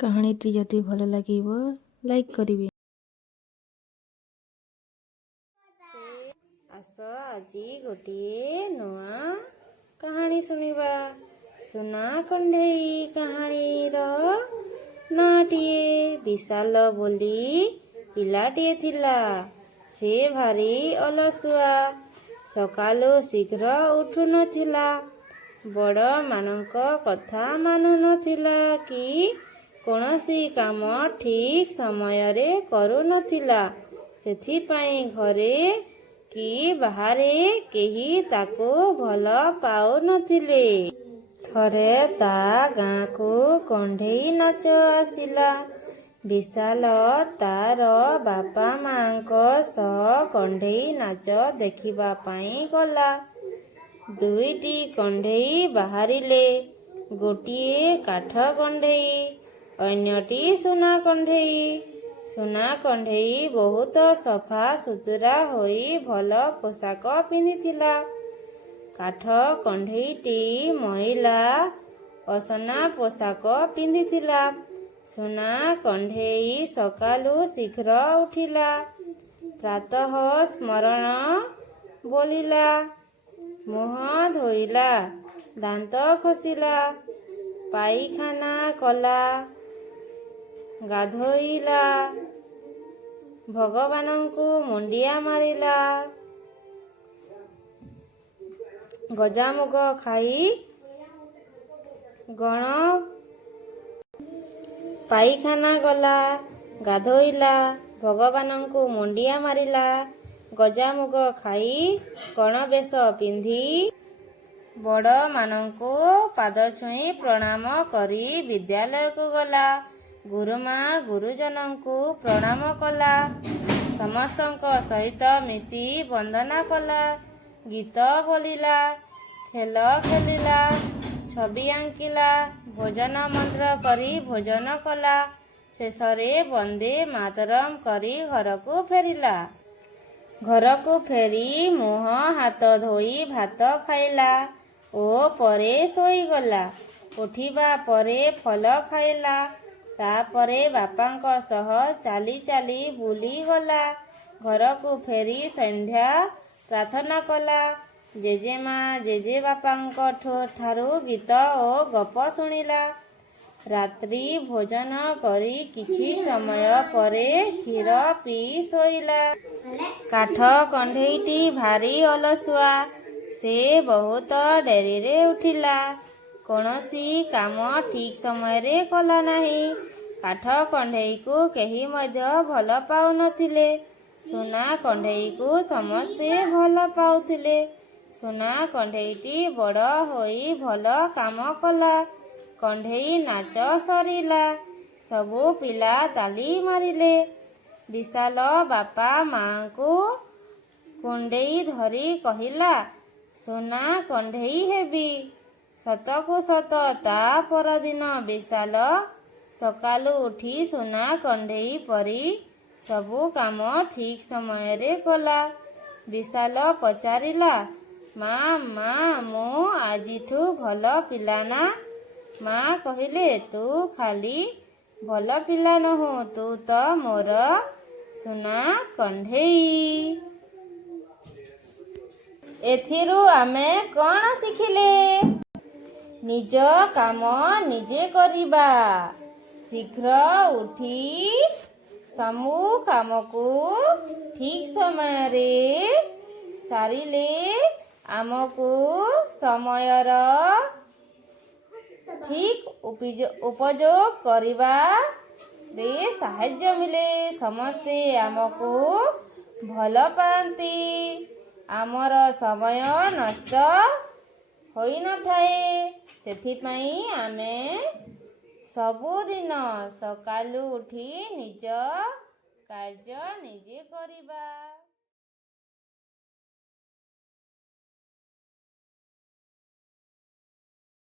କାହାଣୀଟି ଯଦି ଭଲ ଲାଗିବ ଲାଇକ୍ କରିବେ। ଆସ ଆଜି ଗୋଟିଏ ନୂଆ କାହାଣୀ ଶୁଣିବା। ସୁନା କଣ୍ଢେଇ କାହାଣୀର ନାଁଟିଏ। ବିଶାଲ ବୋଲି ପିଲାଟିଏ ଥିଲା। ସେ ଭାରି ଅଳସୁଆ। ସକାଳୁ ଶୀଘ୍ର ଉଠୁନଥିଲା। ବଡ଼ମାନଙ୍କ କଥା ମାନୁନଥିଲା କି କୌଣସି କାମ ଠିକ୍ ସମୟରେ କରୁନଥିଲା। ସେଥିପାଇଁ ଘରେ କି ବାହାରେ କେହି ତାକୁ ଭଲ ପାଉନଥିଲେ। ଥରେ ତା ଗାଁକୁ କଣ୍ଢେଇ ନାଚ ଆସିଲା। ବିଶାଲ ତାର ବାପା ମାଙ୍କ ସହ କଣ୍ଢେଇ ନାଚ ଦେଖିବା ପାଇଁ ଗଲା। ଦୁଇଟି କଣ୍ଢେଇ ବାହାରିଲେ। ଗୋଟିଏ କାଠ କଣ୍ଢେଇ, ଅନ୍ୟଟି ସୁନା କଣ୍ଢେଇ। ସୁନା କଣ୍ଢେଇ ବହୁତ ସଫା ସୁତୁରା ହୋଇ ଭଲ ପୋଷାକ ପିନ୍ଧିଥିଲା। କାଠ କଣ୍ଢେଇଟି ମଇଳା ଅସନା ପୋଷାକ ପିନ୍ଧିଥିଲା। ସୁନା କଣ୍ଢେଇ ସକାଳୁ ଶୀଘ୍ର ଉଠିଲା। ପ୍ରାତଃ ସ୍ମରଣ ବୋଳିଲା, ମୁହଁ ଧୋଇଲା, ଦାନ୍ତ ଘଷିଲା, ପାଇଖାନା କଲା, ଗାଧୋଇଲା, ଭଗବାନଙ୍କୁ ମୁଣ୍ଡିଆ ମାରିଲା, ଗଜାମୁଗ ଖାଇ ପାଇଖାନା ଗଲା, ଗାଧୋଇଲା, ଭଗବାନଙ୍କୁ ମୁଣ୍ଡିଆ ମାରିଲା, ଗଜାମୁଗ ଖାଇ ଗଣବେଶ ପିନ୍ଧି ବଡ଼ମାନଙ୍କୁ ପାଦ ଛୁଇଁ ପ୍ରଣାମ କରି ବିଦ୍ୟାଳୟକୁ ଗଲା। ଗୁରୁମା ଗୁରୁଜନଙ୍କୁ ପ୍ରଣାମ କଲା। ସମସ୍ତଙ୍କ ସହିତ ମିଶି ବନ୍ଦନା କଲା। ଗୀତ ବୋଲିଲା, ଖେଳ ଖେଳିଲା, ଛବି ଆଙ୍କିଲା, ଭୋଜନ ମନ୍ତ୍ର କରି ଭୋଜନ କଲା। ଶେଷରେ ବନ୍ଦେ ମାତରମ୍ କରି ଘରକୁ ଫେରିଲା। ଘରକୁ ଫେରି ମୁହଁ ହାତ ଧୋଇ ଭାତ ଖାଇଲା ଓ ପରେ ଶୋଇଗଲା। ଉଠିବା ପରେ ଫଳ ଖାଇଲା। ତାପରେ ବାପାଙ୍କ ସହ ଚାଲି ଚାଲି ବୁଲିଗଲା। ଘରକୁ ଫେରି ସନ୍ଧ୍ୟା ପ୍ରାର୍ଥନା କଲା। ଜେଜେମା ଜେଜେବାପାଙ୍କ ଠାରୁ ଗୀତ ଓ ଗପ ଶୁଣିଲା। ରାତ୍ରି ଭୋଜନ କରି କିଛି ସମୟ ପରେ କ୍ଷୀର ପିଇ ଶୋଇଲା। କାଠ କଣ୍ଢେଇଟି ଭାରି ଅଳସୁଆ। ସେ ବହୁତ ଡେରିରେ ଉଠିଲା। କୌଣସି କାମ ଠିକ୍ ସମୟରେ କଲା ନାହିଁ। କାଠ କଣ୍ଢେଇକୁ କେହି ମଧ୍ୟ ଭଲ ପାଉନଥିଲେ। ସୁନା କଣ୍ଢେଇକୁ ସମସ୍ତେ ଭଲ ପାଉଥିଲେ। ସୁନା କଣ୍ଢେଇଟି ବଡ଼ ହୋଇ ଭଲ କାମ କଲା। କଣ୍ଢେଇ ନାଚ ସରିଲା। ସବୁ ପିଲା ତାଳି ମାରିଲେ। ବିଶାଲ ବାପା ମାଙ୍କୁ କୁଣ୍ଢେଇ ଧରି କହିଲା, ସୁନା କଣ୍ଢେଇ ହେବି। ସତକୁ ସତ ତା ପରଦିନ ବିଶାଲ ସକାଳୁ ଉଠି ସୁନା କଣ୍ଢେଇ ପରି ସବୁ କାମ ଠିକ୍ ସମୟରେ କଲା। ବିଶାଲ ପଚାରିଲା, ମା ମୁଁ ଆଜିଠୁ ଭଲ ପିଲା ନା? ମା କହିଲେ, ତୁ ଖାଲି ଭଲ ପିଲା ନୁହଁ, ତୁ ତ ମୋର ସୁନା କଣ୍ଢେଇ। ଏଥିରୁ ଆମେ କ'ଣ ଶିଖିଲେ? ନିଜ କାମ ନିଜେ କରିବା। ଶୀଘ୍ର ଉଠି ସବୁ କାମକୁ ଠିକ୍ ସମୟରେ ସାରିଲେ ଆମକୁ ସମୟର ଠିକ୍ ଉପଯୋଗ କରିବାରେ ସାହାଯ୍ୟ ମିଳେ। ସମସ୍ତେ ଆମକୁ ଭଲ ପାଆନ୍ତି। ଆମର ସମୟ ନଷ୍ଟ ହୋଇନଥାଏ। ସେଥିପାଇଁ ଆମେ ସବୁଦିନ ସକାଳୁ ଉଠି ନିଜ କାର୍ଯ୍ୟ ନିଜେ କରିବା।